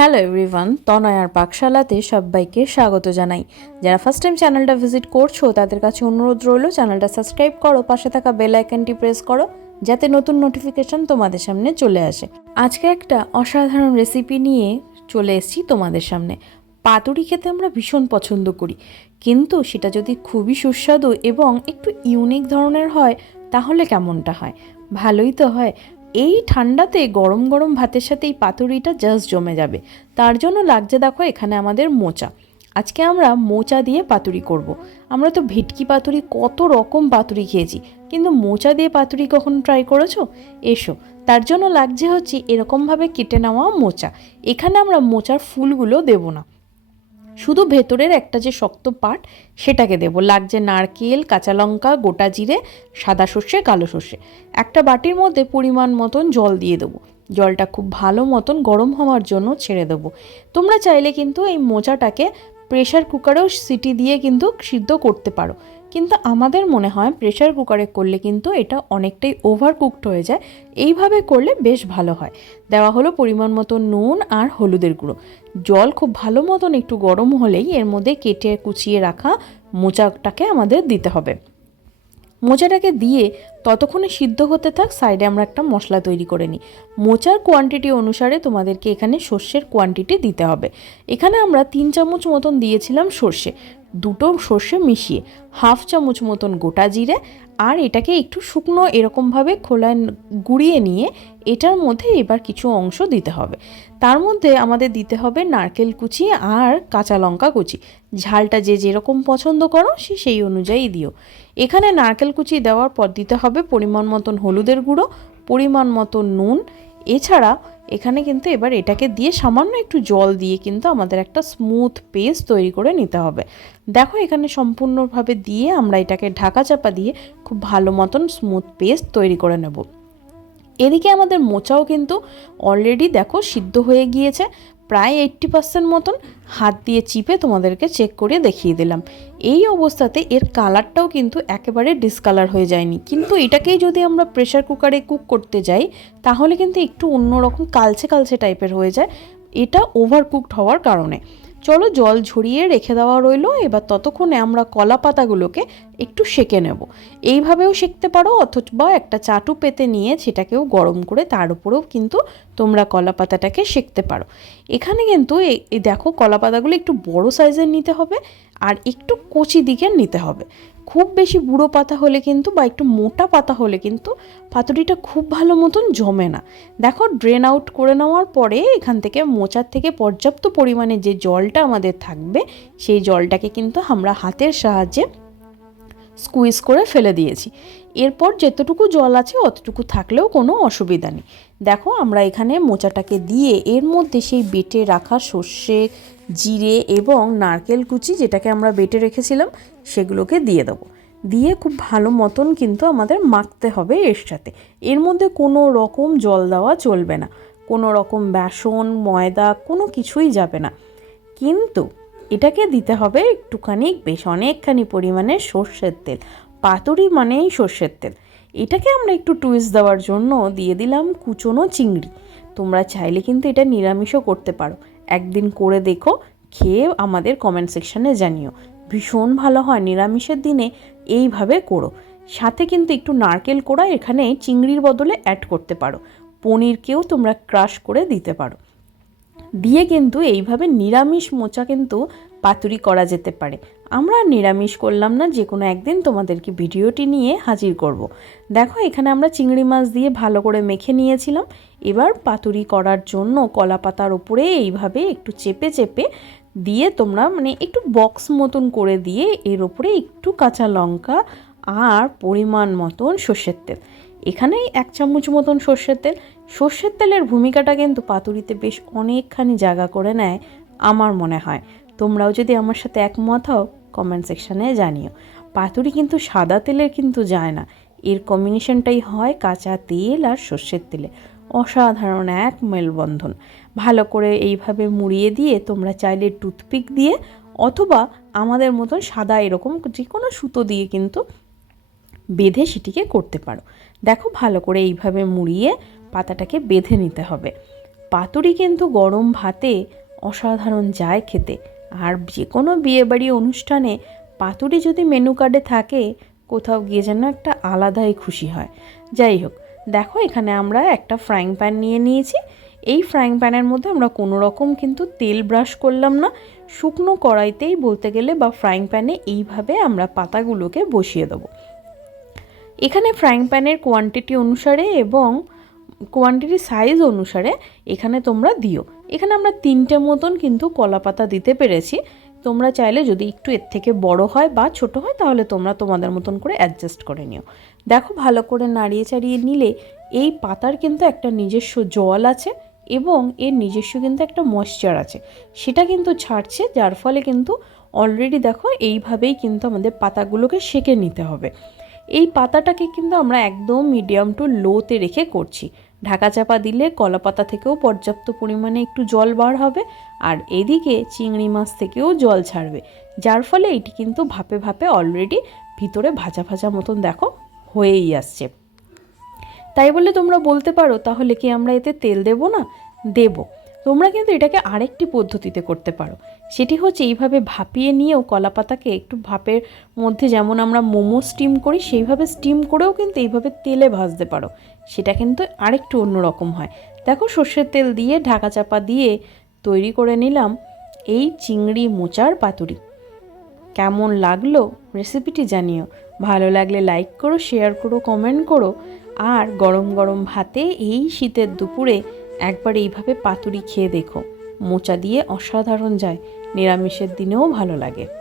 Hello everyone তনয়ার পাকশালাতে সবাইকে স্বাগত জানাই। যারা ফার্স্ট টাইম চ্যানেলটা ভিজিট করছ, তাদের কাছে অনুরোধ রইল চ্যানেলটা সাবস্ক্রাইব করো, পাশে থাকা বেল আইকনটি প্রেস করো, যাতে নতুন নোটিফিকেশন তোমাদের সামনে চলে আসে। আজকে একটা অসাধারণ রেসিপি নিয়ে চলে এসেছি তোমাদের সামনে। পাতুরি খেতে আমরা ভীষণ পছন্দ করি, কিন্তু সেটা যদি খুবই সুস্বাদু এবং একটু ইউনিক ধরনের হয়, তাহলে কেমনটা হয়? ভালোই তো হয়। এই ঠান্ডাতে গরম গরম ভাতের সাথে এই পাতুরিটা জাস্ট জমে যাবে। তার জন্য লাগছে দেখো এখানে আমাদের মোচা। আজকে আমরা মোচা দিয়ে পাতুরি করব। আমরা তো ভেটকি পাতুরি, কত রকম পাতুরি খেয়েছি। কিন্তু মোচা দিয়ে পাতুরি কখন ট্রাই করেছ? এসো। তার জন্য লাগছে হচ্ছে এরকমভাবে কেটে নেওয়া মোচা। এখানে আমরা মোচার ফুলগুলো দেবো না। শুধু ভেতরের একটা যে শক্ত পাট সেটাকে দেব। লাগছে নারকেল, কাঁচা লঙ্কা, গোটা জিরে, সাদা সর্ষে, কালো সর্ষে। একটা বাটির মধ্যে পরিমাণ মতন জল দিয়ে দেবো। জলটা খুব ভালো মতন গরম হওয়ার জন্য ছেড়ে দেবো। তোমরা চাইলে কিন্তু এই মোচাটাকে প্রেশার কুকারেও সিটি দিয়ে কিন্তু সিদ্ধ করতে পারো। কিন্তু আমাদের মনে হয় প্রেশার কুকারে করলে কিন্তু এটা অনেকটাই ওভার কুকড হয়ে যায়। এইভাবে করলে বেশ ভালো হয়। দেওয়া হলো পরিমাণ মতো নুন আর হলুদের গুঁড়ো। জল খুব ভালো মতন একটু গরম হলেই এর মধ্যে কেটে কুচিয়ে রাখা মোচাটাকে আমাদের দিতে হবে। মোচাটাকে দিয়ে ততক্ষণে সিদ্ধ হতে থাক, সাইডে আমরা একটা মশলা তৈরি করে নিই। মোচার কোয়ান্টিটি অনুসারে তোমাদেরকে এখানে সর্ষের কোয়ান্টিটি দিতে হবে। এখানে আমরা তিন চামচ মতন দিয়েছিলাম সর্ষে। দুটো সর্ষে মিশিয়ে হাফ চামচ মতন গোটা জিরে আর এটাকে একটু শুকনো এরকমভাবে খোলায় গুঁড়িয়ে নিয়ে এটার মধ্যে এবার কিছু অংশ দিতে হবে। তার মধ্যে আমাদের দিতে হবে নারকেল কুচি আর কাঁচা লঙ্কা কুচি। ঝালটা যে যেরকম পছন্দ করো সে সেই অনুযায়ী দিও। এখানে নারকেল কুচি দেওয়ার পর দিতে হবে পরিমাণ মতন হলুদের গুঁড়ো, পরিমাণ মতন নুন। এছাড়া এখানে কিন্তু এবার এটাকে দিয়ে সামান্য একটু জল দিয়ে কিন্তু আমাদের একটা স্মুথ পেস্ট তৈরি করে নিতে হবে। দেখো এখানে সম্পূর্ণভাবে দিয়ে আমরা এটাকে ঢাকা চাপা দিয়ে খুব ভালো মতন স্মুথ পেস্ট তৈরি করে নেব। এদিকে আমাদের মোচাও কিন্তু অলরেডি দেখো সিদ্ধ হয়ে গিয়েছে। প্রায় এইট্টি পার্সেন্ট মতন হাত দিয়ে চিপে তোমাদেরকে চেক করে দেখিয়ে দিলাম। এই অবস্থাতে এর কালারটাও কিন্তু একেবারে ডিসকালার হয়ে যায়নি। কিন্তু এটাকেই যদি আমরা প্রেশার কুকারে কুক করতে যাই, তাহলে কিন্তু একটু অন্যরকম কালচে কালচে টাইপের হয়ে যায়। এটা ওভার কুকড হওয়ার কারণে। চলো জল ঝরিয়ে রেখে দেওয়া রইল, এবার ততক্ষণে আমরা কলা পাতাগুলোকে একটু সেকে নেব। এইভাবেও সেকতে পারো, অথবা একটা চাটু পেতে নিয়ে সেটাকেও গরম করে তার উপরেও কিন্তু তোমরা কলা পাতাটাকে সেকতে পারো। এখানে কিন্তু দেখো কলা পাতাগুলো একটু বড় সাইজের নিতে হবে, আর একটু কচি দিকের নিতে হবে। খুব বেশি বুড়ো পাতা হলে কিন্তু বা একটু মোটা পাতা হলে কিন্তু পাতুরিটা খুব ভালো মতন জমে না। দেখো ড্রেন আউট করে নেওয়ার পরে এখান থেকে মোচার থেকে পর্যাপ্ত পরিমাণে যে জলটা আমাদের থাকবে, সেই জলটাকে কিন্তু আমরা হাতের সাহায্যে স্কুইজ করে ফেলে দিয়েছি। এরপর যতটুকু জল আছে অতটুকু থাকলেও কোনো অসুবিধা নেই। দেখো, আমরা এখানে মোচাটাকে দিয়ে এর মধ্যে সেই বেটে রাখা সর্ষে, জিরে এবং নারকেল কুচি যেটাকে আমরা বেটে রেখেছিলাম, সেগুলোকে দিয়ে দেবো। দিয়ে খুব ভালো মতন কিন্তু আমাদের মাখতে হবে এর সাথে। এর মধ্যে কোনো রকম জল দেওয়া চলবে না। কোনো রকম বেসন, ময়দা, কোনো কিছুই যাবে না। কিন্তু এটাকে দিতে হবে একটুখানি বেশ অনেকখানি পরিমাণে সর্ষের তেল। পাতুরি মানেই সর্ষের তেল। এটাকে আমরা একটু টুইস্ট দেওয়ার জন্য দিয়ে দিলাম কুচনো চিংড়ি। তোমরা চাইলে কিন্তু এটা নিরামিষও করতে পারো। একদিন করে দেখো, খেয়ে আমাদের কমেন্ট সেকশানে জানিও। ভীষণ ভালো হয় নিরামিষের দিনে এইভাবে করো। সাথে কিন্তু একটু নারকেল কোড়া এখানে চিংড়ির বদলে অ্যাড করতে পারো। পনিরকেও তোমরা ক্রাশ করে দিতে পারো। দিয়ে কিন্তু এইভাবে নিরামিষ মোচা কিন্তু পাতুরি করা যেতে পারে। আমরা নিরামিষ করলাম না, যে কোনো একদিন তোমাদেরকে ভিডিওটি নিয়ে হাজির করব। দেখো, এখানে আমরা চিংড়ি মাছ দিয়ে ভালো করে মেখে নিয়েছিলাম। এবার পাতুরি করার জন্য কলা পাতার ওপরে এইভাবে একটু চেপে চেপে দিয়ে তোমরা মানে একটু বক্স মতন করে দিয়ে এর ওপরে একটু কাঁচা লঙ্কা আর পরিমাণ মতন সর্ষের তেল। এখানেই এক চামচ মতন সর্ষের তেল। সর্ষের তেলের ভূমিকাটা কিন্তু পাতুরিতে বেশ অনেকখানি জায়গা করে নেয়, আমার মনে হয়। তোমরাও যদি আমার সাথে একমত হও কমেন্ট সেকশানে জানিও। পাতুরি কিন্তু সাদা তেলের কিন্তু যায় না। এর কম্বিনেশনটাই হয় কাঁচা তেল আর সর্ষের তেলে। অসাধারণ এক মেলবন্ধন। ভালো করে এইভাবে মুড়িয়ে দিয়ে তোমরা চাইলে টুথপিক দিয়ে অথবা আমাদের মতন সাদা এরকম যে কোনো সুতো দিয়ে কিন্তু বেঁধে সেটিকে করতে পারো। দেখো ভালো করে এইভাবে মুড়িয়ে পাতাটাকে বেঁধে নিতে হবে। পাতুরি কিন্তু গরম ভাতে অসাধারণ যায় খেতে। আর যে কোনো বিয়েবাড়ি অনুষ্ঠানে পাতুরি যদি মেনু কার্ডে থাকে, কোথাও গিয়ে যেন একটা আলাদাই খুশি হয়। যাই হোক, দেখো এখানে আমরা একটা ফ্রাইং প্যান নিয়ে নিয়েছি। এই ফ্রাইং প্যানের মধ্যে আমরা কোনো রকম কিন্তু তেল ব্রাশ করলাম না। শুকনো কড়াইতেই বলতে গেলে বা ফ্রাইং প্যানে এইভাবে আমরা পাতাগুলোকে বসিয়ে দেবো। এখানে ফ্রাইং প্যানের কোয়ান্টিটি অনুসারে এবং কোয়ান্টিটি সাইজ অনুসারে এখানে তোমরা দিও। এখানে আমরা তিনটে মতন কিন্তু কলা পাতা দিতে পেরেছি। তোমরা চাইলে যদি একটু এর থেকে বড় হয় বা ছোট হয়, তাহলে তোমরা তোমাদের মতন করে অ্যাডজাস্ট করে নিও। দেখো, ভালো করে নাড়িয়ে চাড়িয়ে নিলে এই পাতার কিন্তু একটা নিজস্ব জল আছে এবং এর নিজস্ব কিন্তু একটা ময়েশ্চার আছে। সেটা কিন্তু ছাড়ছে, যার ফলে কিন্তু অলরেডি দেখো এইভাবেই কিন্তু আমাদের পাতাগুলোকে সেকে নিতে হবে। এই পাতাটাকে কিন্তু আমরা একদম মিডিয়াম টু লোতে রেখে করছি। ঢাকা চাপা দিলে কলাপাতা থেকেও পর্যাপ্ত পরিমাণে একটু জল বার হবে আর এদিকে চিংড়ি মাছ থেকেও জল ছাড়বে। যার ফলে এটি কিন্তু ভাপে ভাপে অলরেডি ভিতরে ভাজা ভাজা মতন দেখো হয়েই আসছে। তাই বলে তোমরা বলতে পারো, তাহলে কি আমরা এতে তেল দেব না? দেব। তোমরা কিন্তু এটাকে আরেকটি পদ্ধতিতে করতে পারো। সেটি হচ্ছে এইভাবে ভাপিয়ে নিয়েও কলা পাতাকে একটু ভাপের মধ্যে যেমন আমরা মোমো স্টিম করি, সেইভাবে স্টিম করেও কিন্তু এইভাবে তেলে ভাজতে পারো। সেটা কিন্তু আরেকটু অন্যরকম হয়। দেখো সর্ষের তেল দিয়ে ঢাকা চাপা দিয়ে তৈরি করে নিলাম এই চিংড়ি মোচার পাতুরি। কেমন লাগল রেসিপিটি জানিও। ভালো লাগলে লাইক করো, শেয়ার করো, কমেন্ট করো। আর গরম গরম ভাতে এই শীতের দুপুরে একবার এইভাবে পাতুরি খেয়ে দেখো। মোচা দিয়ে অসাধারণ যায়। নিরামিষের দিনেও ভালো লাগে।